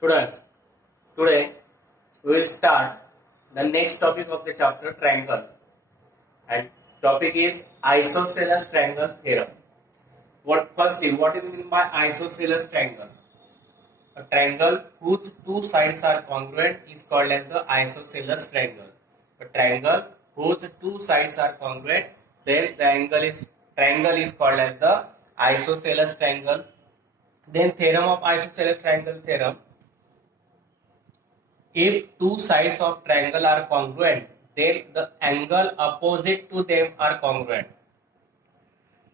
Students, today we will start the next topic of the chapter triangle, and topic is isosceles triangle theorem. What do you mean by isosceles triangle? A triangle whose two sides are congruent is called as the isosceles triangle. A triangle whose two sides are congruent, then the triangle is called as the isosceles triangle. Then theorem of isosceles triangle theorem. If two sides of triangle are congruent, then the angle opposite to them are congruent.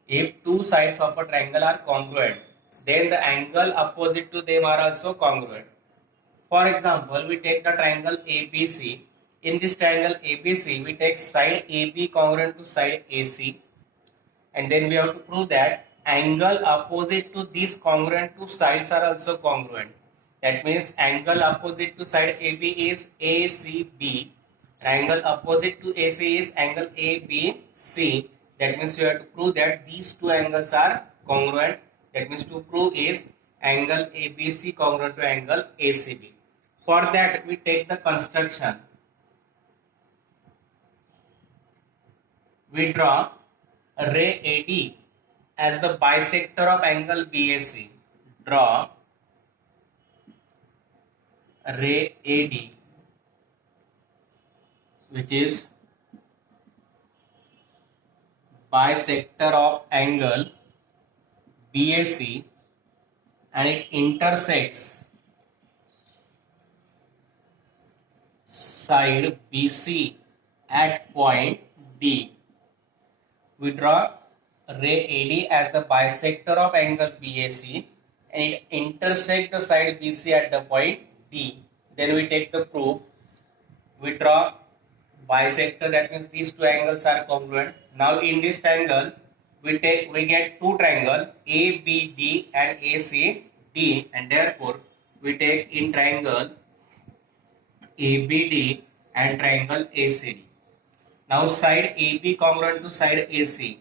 If two sides of a triangle are congruent, then the angle opposite to them are also congruent. For example, we take the triangle ABC. In this triangle ABC, we take side AB congruent to side AC, and then we have to prove that angle opposite to these congruent two sides are also congruent. That means angle opposite to side AB is ACB, and angle opposite to AC is angle ABC. That means you have to prove that these two angles are congruent. That means to prove is angle ABC congruent to angle ACB. For that we take the construction. We draw ray AD as the bisector of angle BAC. Draw ray AD, which is bisector of angle BAC, and it intersects side BC at point D. We draw ray AD as the bisector of angle BAC, and it intersects the side BC at the point D. Then we take the proof. We draw bisector, that means these two angles are congruent. Now in this triangle we get two triangle ABD and ACD, and therefore we take in triangle ABD and triangle ACD. Now side AB congruent to side AC.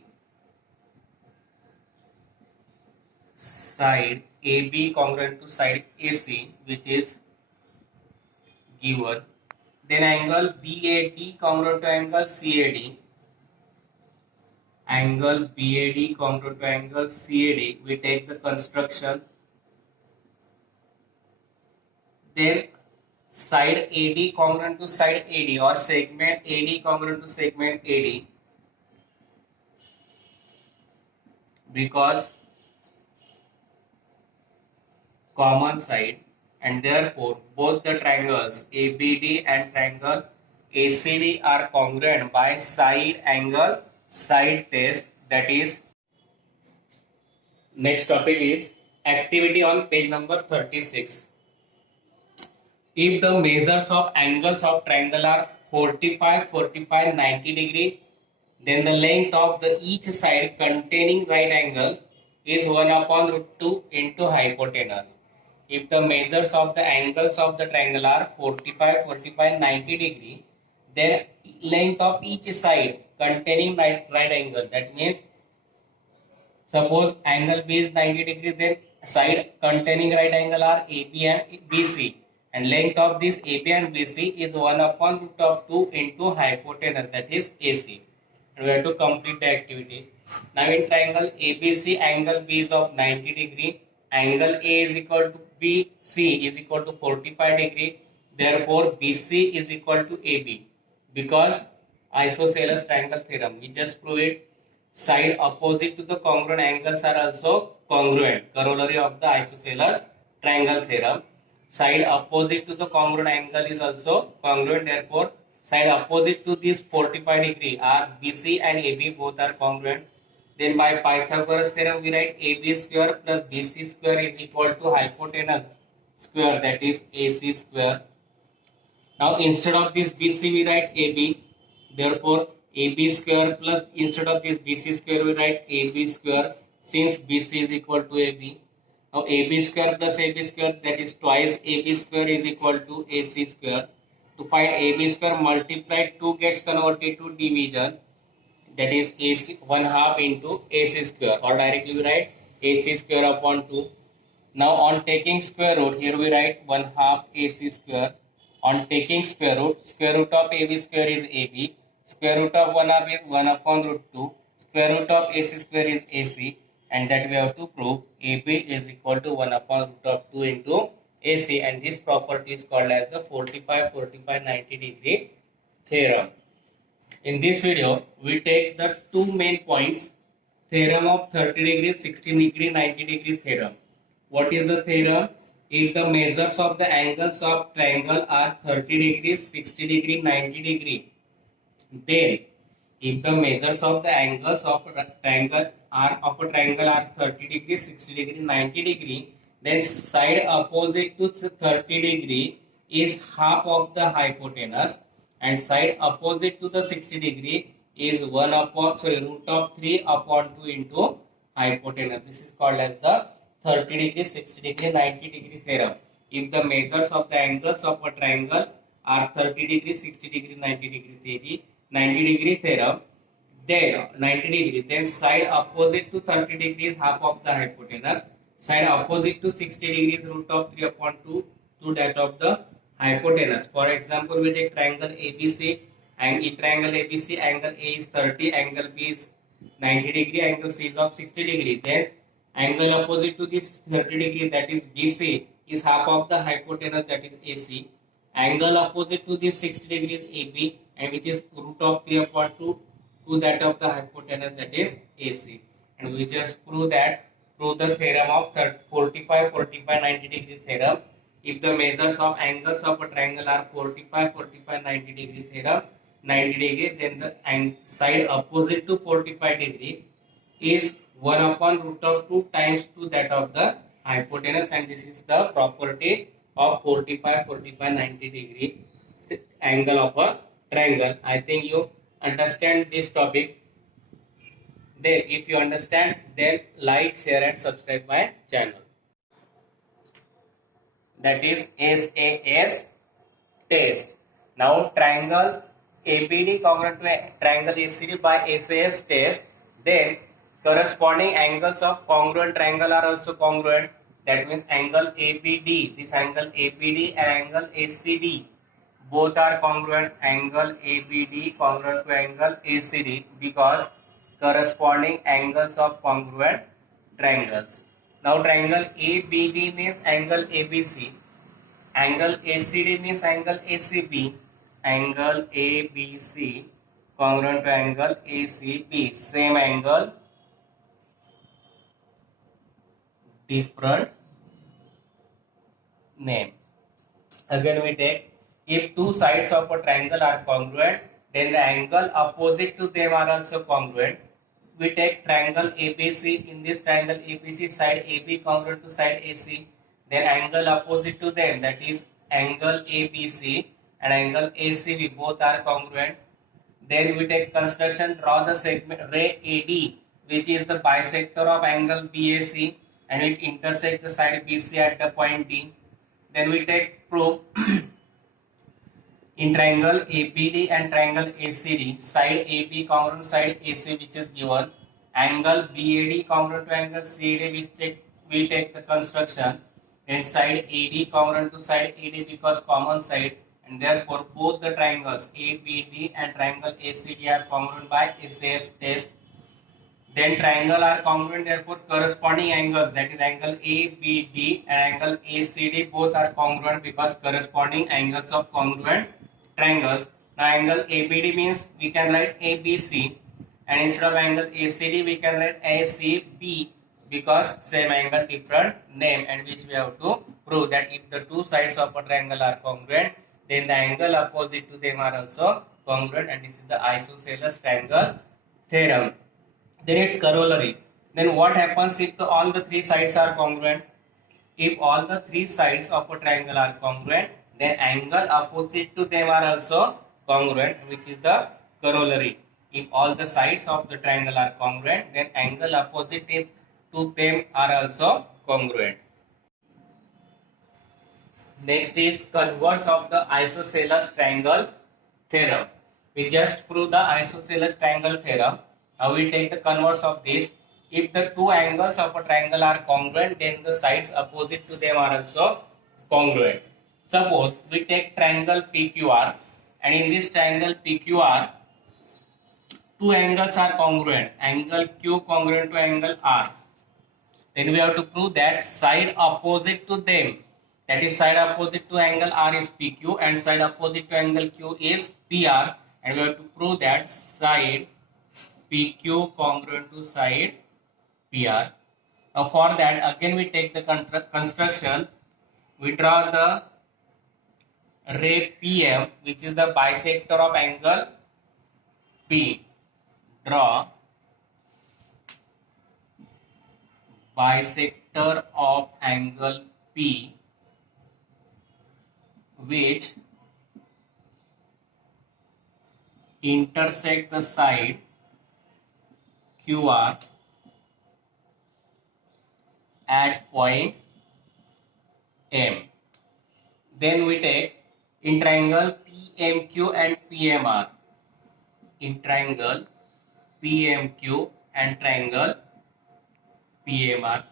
Side AB congruent to side AC, which is given. Then angle BAD congruent to angle CAD. Angle BAD congruent to angle CAD. We take the construction. Then side AD congruent to side AD, or segment AD congruent to segment AD, because common side, and therefore both the triangles ABD and triangle ACD are congruent by side angle side test. That is, next topic is activity on page number 36. If the measures of angles of triangle are 45, 45, 90 degree, then the length of the each side containing right angle is 1 upon root 2 into hypotenuse. If the measures of the angles of the triangle are 45, 45, 90 degree, then length of each side containing right angle, that means suppose angle B is 90 degree, then side containing right angle are AB and BC, and length of this AB and BC is 1 upon root of 2 into hypotenuse, that is AC. And we have to complete the activity. Now in triangle ABC, angle B is of 90 degree, angle A is equal to BC is equal to 45 degree, therefore BC is equal to AB, because isosceles triangle theorem, we just prove it. Side opposite to the congruent angles are also congruent, corollary of the isosceles triangle theorem. Side opposite to the congruent angle is also congruent, therefore side opposite to this 45 degree are BC and AB, both are congruent. Then by Pythagoras theorem we write AB square plus BC square is equal to hypotenuse square, that is AC square. Now instead of this BC we write AB, therefore AB square plus, instead of this BC square we write AB square, since BC is equal to AB. Now AB square plus AB square, that is twice AB square, is equal to AC square. To find AB square, multiply 2 gets converted to division, that is AC 1/2 into AC square, or directly we write AC square upon 2. Now on taking square root, here we write 1/2 AC square. On taking square root of AB square is AB. Square root of 1/2 is 1 upon root 2. Square root of AC square is AC. And that we have to prove AB is equal to 1 upon root of 2 into AC. And this property is called as the 45-45-90 degree theorem. In this video, we take the two main points, theorem of 30 degree, 60 degree, 90 degree theorem. What is the theorem? If the measures of the angles of triangle are 30 degrees, 60 degree, 90 degree, then if the measures of the angles of a triangle are 30 degree, 60 degree, 90 degree, then side opposite to 30 degree is half of the hypotenuse, and side opposite to the 60 degree is root of 3 upon 2 into hypotenuse. This is called as the 30 degree, 60 degree, 90 degree theorem. If the measures of the angles of a triangle are 30 degree, 60 degree, 90 degree theorem, then 90 degree, then side opposite to 30 degree is half of the hypotenuse, side opposite to 60 degree is root of 3 upon 2 to that of the hypotenuse. For example, we take triangle ABC, and in triangle ABC, angle A is 30, angle B is 90 degree, angle C is of 60 degree. Then angle opposite to this 30 degree, that is BC, is half of the hypotenuse, that is AC. Angle opposite to this 60 degree is AB, and which is root of 3 upon 2 to that of the hypotenuse, that is AC. And we just prove the theorem of 45-45-90 degree theorem. If the measures of angles of a triangle are 45-45-90 degree theorem, 90 degree, then the side opposite to 45 degree is 1 upon root of 2 times to that of the hypotenuse, and this is the property of 45-45-90 degree angle of a triangle. I think you understand this topic. Then if you understand, then like, share and subscribe my channel. That is SAS test. Now triangle ABD congruent to triangle ACD by SAS test, then corresponding angles of congruent triangle are also congruent. That means angle ABD, this angle ABD and angle ACD, both are congruent. Angle ABD congruent to angle ACD because corresponding angles of congruent triangles. Now triangle ABD means angle ABC, angle ACD means angle ACB, angle ABC congruent to angle ACB, same angle, different name. Again we take, if two sides of a triangle are congruent, then the angle opposite to them are also congruent. We take triangle ABC. In this triangle ABC, side AB congruent to side AC, then angle opposite to them, that is angle ABC and angle ACB, both are congruent. Then we take construction, draw the segment ray AD, which is the bisector of angle BAC, and it intersects the side BC at the point D. Then we take proof in triangle ABD and triangle ACD, side AB congruent to side AC, which is given, angle BAD congruent to angle CAD, we take the construction, then side AD congruent to side AD because common side, and therefore both the triangles ABD and triangle ACD are congruent by SAS test. Then triangle are congruent, therefore corresponding angles, that is angle ABD and angle ACD, both are congruent because corresponding angles of congruent triangles. Now angle ABD means we can write ABC, and instead of angle ACD we can write ACB because same angle, different name, and which we have to prove that if the two sides of a triangle are congruent, then the angle opposite to them are also congruent, and this is the isosceles triangle theorem. Then its corollary. Then what happens if all the three sides are congruent? If all the three sides of a triangle are congruent, then angle opposite to them are also congruent, which is the corollary. If all the sides of the triangle are congruent, then angle opposite to them are also congruent. Next is converse of the isosceles triangle theorem. We just prove the isosceles triangle theorem. Now we take the converse of this. If the two angles of a triangle are congruent, then the sides opposite to them are also congruent. Suppose we take triangle PQR, and in this triangle PQR, two angles are congruent. Angle Q congruent to angle R. Then we have to prove that side opposite to them, that is side opposite to angle R is PQ and side opposite to angle Q is PR, and we have to prove that side PQ congruent to side PR. Now for that again we take the construction, we draw the ray PM which is the bisector of angle P. Draw bisector of angle P which intersect the side QR at point M. Then we take in triangle PMQ and PMR. In triangle PMQ and triangle PMR,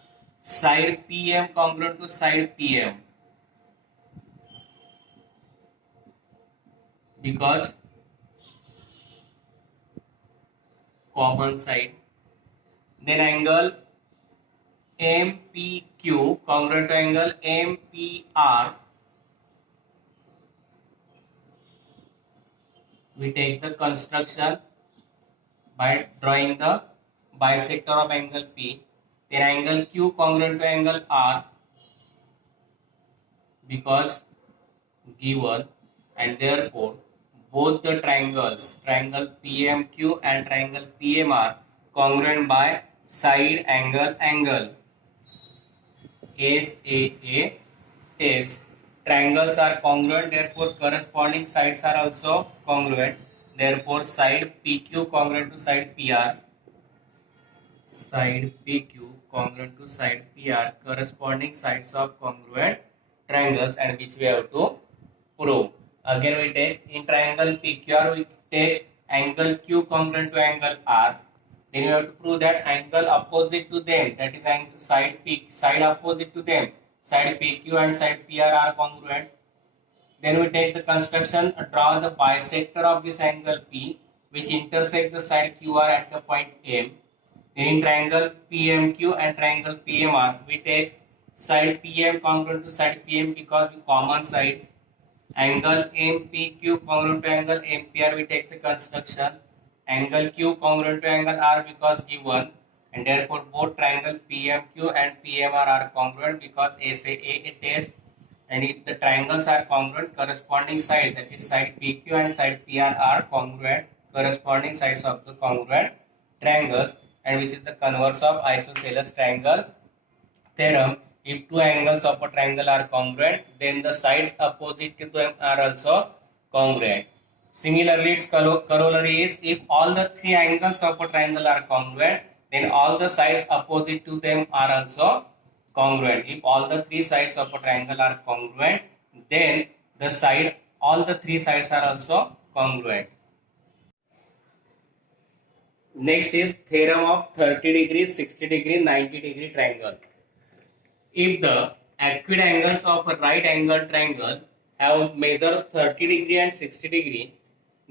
side PM congruent to side PM because common side. Then angle MPQ congruent to angle MPR. We take the construction by drawing the bisector of angle P. Then angle Q congruent to angle R because given, and therefore both the triangles, triangle PMQ and triangle PMR congruent by side angle angle. SAA is triangles are congruent, therefore corresponding sides are also congruent. Therefore side PQ congruent to side PR. Side PQ congruent to side PR, corresponding sides of congruent triangles, and which we have to prove. Again we take in triangle PQR we take angle Q congruent to angle R. Then we have to prove that angle opposite to them, that is angle side opposite to them, side PQ and side PR are congruent. Then we take the construction, draw the bisector of this angle P which intersect the side QR at the point M. Then in triangle PMQ and triangle PMR, we take side PM congruent to side PM because we common side. Angle MPQ congruent to angle MPR, we take the construction. Angle Q congruent to angle R because given, and therefore both triangle PMQ and PMR are congruent because SAA test. And if the triangles are congruent, corresponding sides, that is side PQ and side PR are congruent, corresponding sides of the congruent triangles, and which is the converse of isosceles triangle theorem. If two angles of a triangle are congruent, then the sides opposite to them are also congruent. Similarly, its corollary is if all the three angles of a triangle are congruent, then all the sides opposite to them are also congruent. If all the three sides of a triangle are congruent, then all the three sides are also congruent. Next is theorem of 30 degree, 60 degree, 90 degree triangle. If the acute angles of a right angle triangle have measures 30 degree and 60 degree,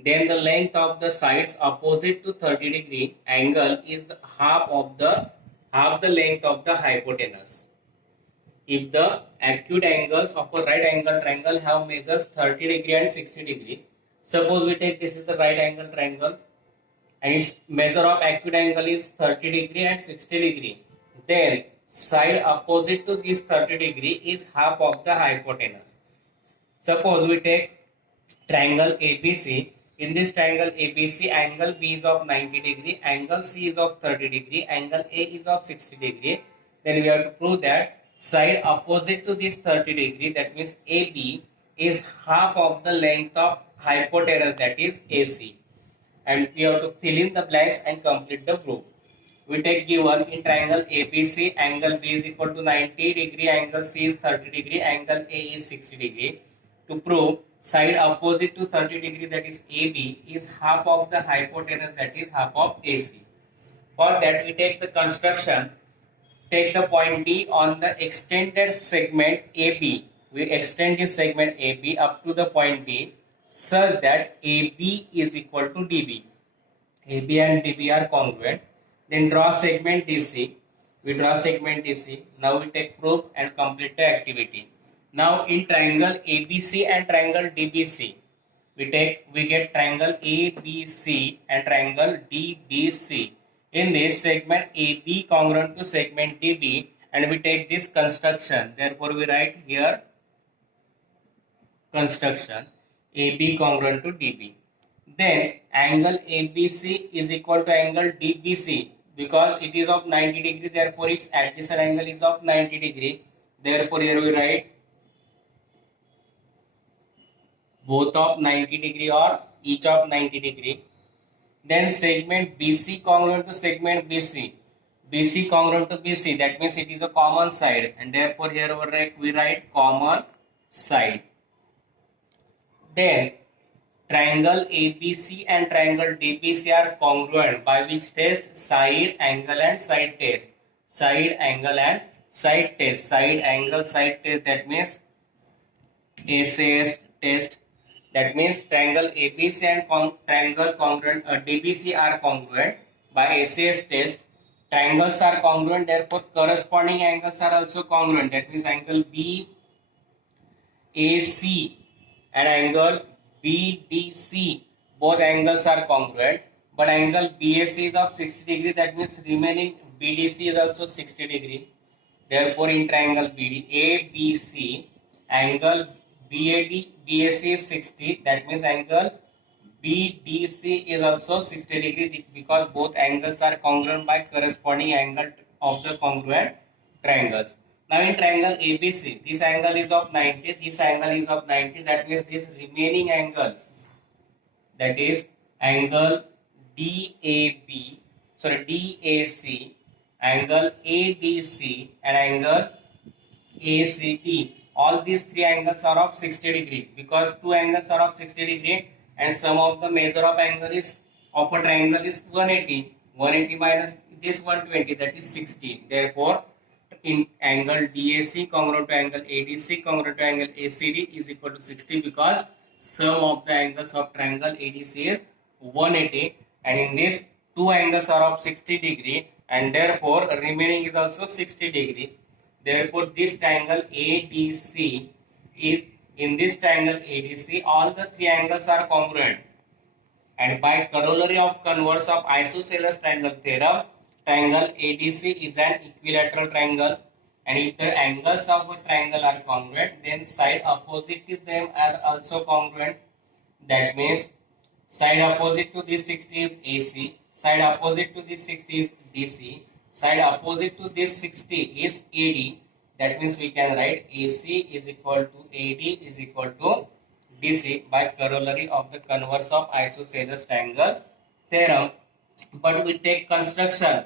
then the length of the sides opposite to 30 degree angle is half the length of the hypotenuse. If the acute angles of a right angle triangle have measures 30 degree and 60 degree, suppose we take this is the right angle triangle and its measure of acute angle is 30 degree and 60 degree, then side opposite to this 30 degree is half of the hypotenuse. Suppose we take triangle ABC. In this triangle ABC, angle B is of 90 degree, angle C is of 30 degree, angle A is of 60 degree. Then we have to prove that side opposite to this 30 degree, that means AB, is half of the length of hypotenuse, that is AC. And we have to fill in the blanks and complete the proof. We take given in triangle ABC, angle B is equal to 90 degree, angle C is 30 degree, angle A is 60 degree. To prove side opposite to 30 degree, that is AB, is half of the hypotenuse, that is half of AC. For that we take the construction, take the point D on the extended segment AB. We extend this segment AB up to the point D such that AB is equal to DB. AB and DB are congruent. Then draw segment DC. We draw segment DC. Now we take proof and complete the activity. Now in triangle ABC and triangle DBC, we get triangle ABC and triangle DBC. In this, segment AB congruent to segment DB, and we take this construction. Therefore, we write here construction AB congruent to DB. Then angle ABC is equal to angle DBC because it is of 90 degree. Therefore, its adjacent angle is of 90 degree. Therefore, here we write both of 90 degree or each of 90 degree. Then segment BC congruent to segment BC. BC congruent to BC, that means it is a common side, and therefore here we write common side. Then triangle ABC and triangle DBC are congruent, by which test? Side, angle and side test. Side, angle and side test. Side, angle, side test, that means SAS test. That means triangle ABC and triangle congruent DBC are congruent by SAS test. Triangles are congruent, therefore corresponding angles are also congruent. That means angle BAC and angle BDC, both angles are congruent. But angle BAC is of 60 degree, that means remaining BDC is also 60 degree. Therefore in triangle ABC, angle BAC is 60, that means angle BDC is also 60 degree because both angles are congruent by corresponding angle of the congruent triangles. Now in triangle ABC, this angle is of 90, this angle is of 90, that means this remaining angle, that is angle DAC, angle ADC and angle ACD. All these three angles are of 60 degree because two angles are of 60 degree and sum of the measure of angle is of a triangle is 180. 180 minus this 120, that is 60. Therefore, in angle DAC congruent to angle ADC congruent to angle ACD is equal to 60 because sum of the angles of triangle ADC is 180, and in this two angles are of 60 degree and therefore remaining is also 60 degree. Therefore, this triangle ADC is in this triangle ADC, all the three angles are congruent. And by corollary of converse of isosceles triangle theorem, triangle ADC is an equilateral triangle. And if the angles of a triangle are congruent, then side opposite to them are also congruent. That means side opposite to this 60 is AC, side opposite to this 60 is DC. Side opposite to this 60 is AD. That means we can write AC is equal to AD is equal to DC by corollary of the converse of isosceles triangle theorem. But we take construction.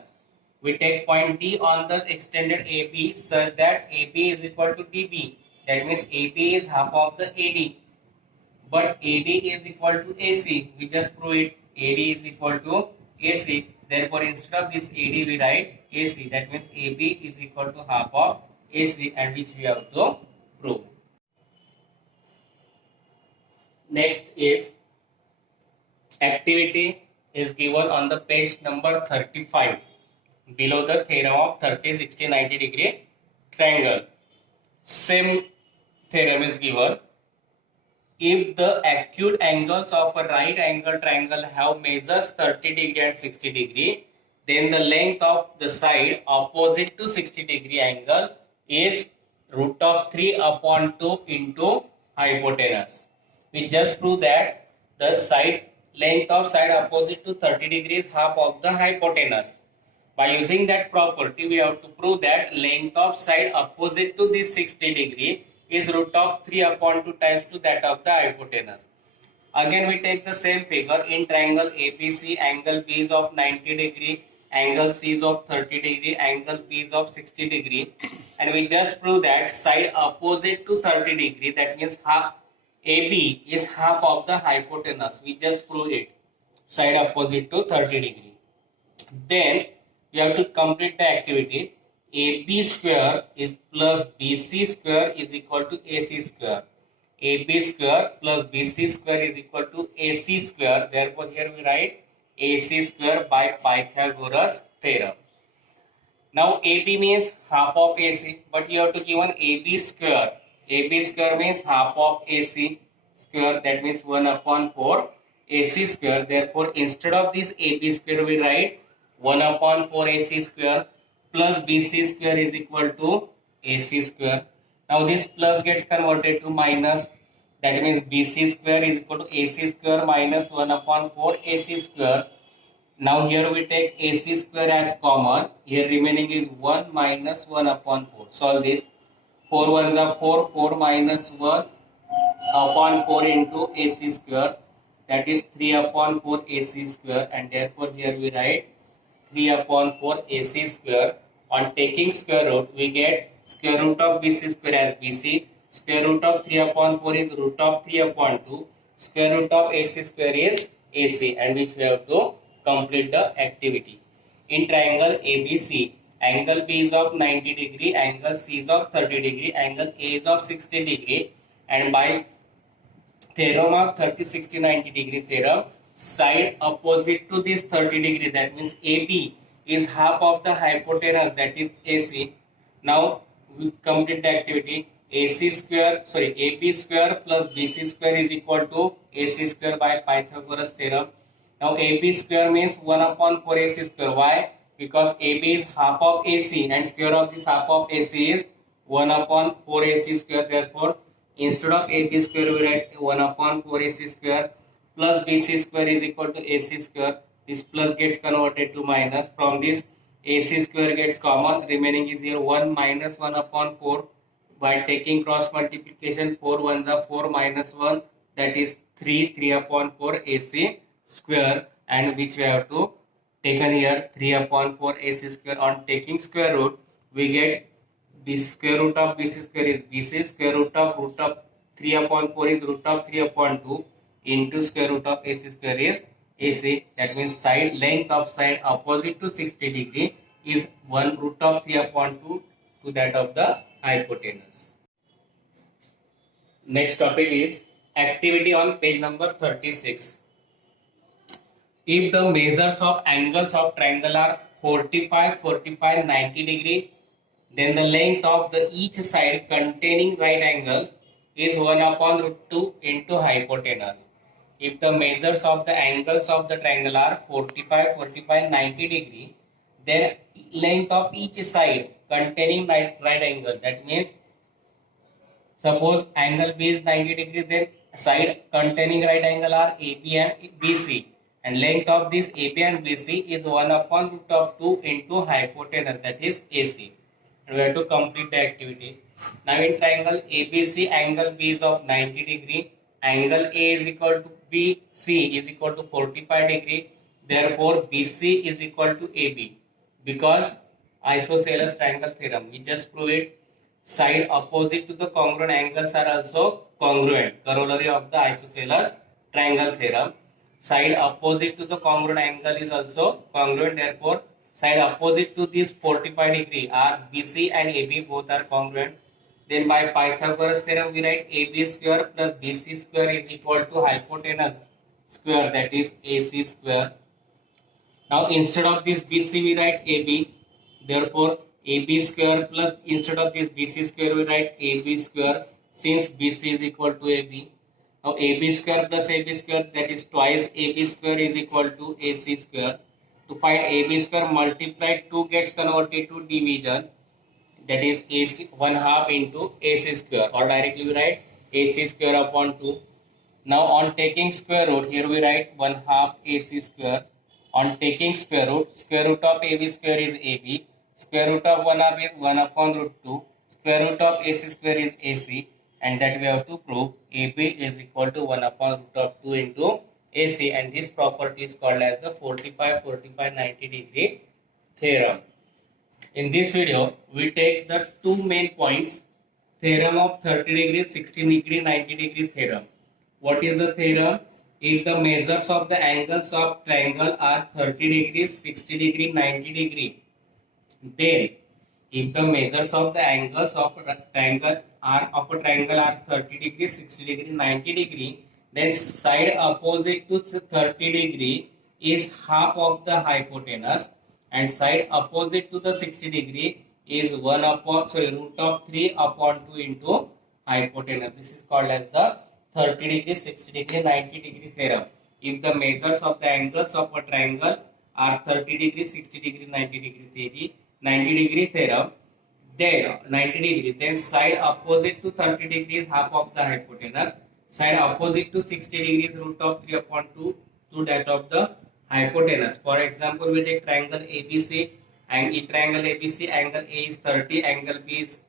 We take point D on the extended AB such that AB is equal to DB. That means AB is half of the AD. But AD is equal to AC. We just prove it. AD is equal to AC. Therefore, instead of this AD, we write AC. That means AB is equal to half of AC, and which we have to prove. Next is activity is given on the page number 35 below the theorem of 30, 60, 90 degree triangle. Same theorem is given. If the acute angles of a right angle triangle have measures 30 degree and 60 degree, then the length of the side opposite to 60 degree angle is root of 3 upon 2 into hypotenuse. We just prove that the side length of side opposite to 30 degree is half of the hypotenuse. By using that property, we have to prove that length of side opposite to this 60 degree is root of 3 upon 2 times to that of the hypotenuse. Again, we take the same figure. In triangle ABC, angle B is of 90 degree, angle C is of 30 degree, angle B is of 60 degree, and we just prove that side opposite to 30 degree, that means half AB is half of the hypotenuse. We just prove it. Side opposite to 30 degree. Then you have to complete the activity. AB square is plus BC square is equal to AC square. AB square plus BC square is equal to AC square. Therefore, here we write AC square by Pythagoras theorem. Now AB means half of AC, but you have to give an AB square. AB square means half of AC square, that means 1 upon 4 AC square. Therefore, instead of this AB square, we write 1 upon 4 AC square plus BC square is equal to AC square. Now this plus gets converted to minus, that means BC square is equal to AC square minus 1 upon 4 AC square. Now here we take AC square as common. Here remaining is 1 minus 1 upon 4. Solve this. 4 1s are 4. 4 minus 1 upon 4 into AC square. That is 3 upon 4 AC square. And therefore here we write 3 upon 4 AC square. On taking square root, we get square root of BC square as BC. Square root of 3 upon 4 is root of 3 upon 2. Square root of AC square is AC, and which we have to complete the activity. In triangle ABC, angle B is of 90 degree, angle C is of 30 degree, angle A is of 60 degree, and by theorem of 30, 60, 90 degree theorem, side opposite to this 30 degree, that means AB, is half of the hypotenuse, that is AC. Now we complete the activity. AB square plus BC square is equal to AC square by Pythagoras theorem. Now AB square means 1 upon 4 AC square. Why? Because AB is half of AC and square of this half of AC is 1 upon 4 AC square. Therefore, instead of AB square, we write 1 upon 4 AC square plus BC square is equal to AC square. This plus gets converted to minus. From this, AC square gets common. Remaining is here 1 minus 1 upon 4. By taking cross multiplication, 4 1s are 4 minus 1. That is 3. 3 upon 4 AC square, and which we have to taken here 3 upon 4 AC square. On taking square root, we get the square root of BC square is BC, square root of 3 upon 4 is root of 3 upon 2 into square root of AC square is AC. That means side length of side opposite to 60 degree is 1 root of 3 upon 2 to that of the hypotenuse. Next topic is activity on page number 36. If the measures of angles of triangle are 45, 45, 90 degree, then the length of the each side containing right angle is 1 upon root 2 into hypotenuse. If the measures of the angles of the triangle are 45, 45, 90 degree, then length of each side containing right angle, that means suppose angle B is 90 degree, then side containing right angle are AB and BC. And length of this AB and BC is 1 upon root of 2 into hypotenuse, that is AC. And we have to complete the activity. Now in triangle ABC, angle B is of 90 degree. Angle A is equal to BC is equal to 45 degree. Therefore BC is equal to AB. Because isosceles triangle theorem, we just prove it. Side opposite to the congruent angles are also congruent. Corollary of the isosceles triangle theorem. Side opposite to the congruent angle is also congruent. Therefore, side opposite to this 45 degree are BC and AB, both are congruent. Then by Pythagoras theorem, we write AB square plus BC square is equal to hypotenuse square, that is AC square. Now instead of this BC, we write AB. Therefore, AB square plus, instead of this BC square, we write AB square, since BC is equal to AB. Now AB square plus AB square, that is twice AB square is equal to AC square. To find AB square, multiply 2 gets converted to division, that is AC 1/2 into AC square, or directly we write AC square upon 2. Now on taking square root, here we write 1/2 AC square. On taking square root of AB square is AB. Square root of 1/2 is 1 upon root 2. Square root of AC square is AC. And that we have to prove AB is equal to 1 upon root of 2 into AC. And this property is called as the 45, 45, 90 degree theorem. In this video, we take the two main points. Theorem of 30 degree, 60 degree, 90 degree theorem. What is the theorem? If the measures of the angles of triangle are 30 degrees, 60 degree, 90 degree, then if the measures of the angles of a triangle are 30 degree, 60 degree, 90 degree, then side opposite to 30 degree is half of the hypotenuse, and side opposite to the 60 degree is root of 3 upon 2 into hypotenuse. This is called as the 30 degree, 60 degree, 90 degree theorem. If the measures of the angles of a triangle are 30 degree, 60 degree, 90 degree theorem, then 90 degree, then side opposite to 30 degrees half of the hypotenuse, side opposite to 60 degrees root of 3 upon 2 to that of the hypotenuse. For example, we take triangle ABC, and in triangle ABC, angle A is 30, angle B is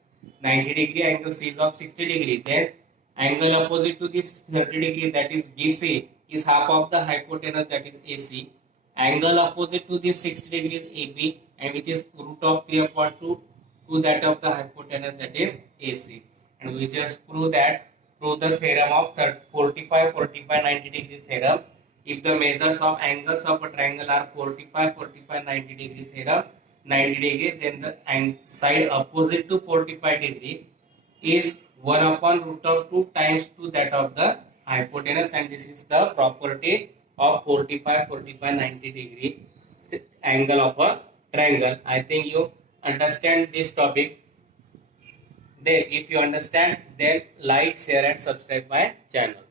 90 degree, angle C is of 60 degree. Then angle opposite to this 30 degree, that is BC, is half of the hypotenuse, that is AC. Angle opposite to this 60 degree is AB, and which is root of 3 upon 2 to that of the hypotenuse, that is AC. And we just prove the theorem of 45, 45, 90 degree theorem. If the measures of angles of a triangle are 45, 45, 90 degree theorem, 90 degree, then the side opposite to 45 degree is 1 upon root of 2 times to that of the hypotenuse, and this is the property of 45, 45, 90 degree angle of a triangle. I think you understand this topic. Then if you understand, then like, share and subscribe my channel.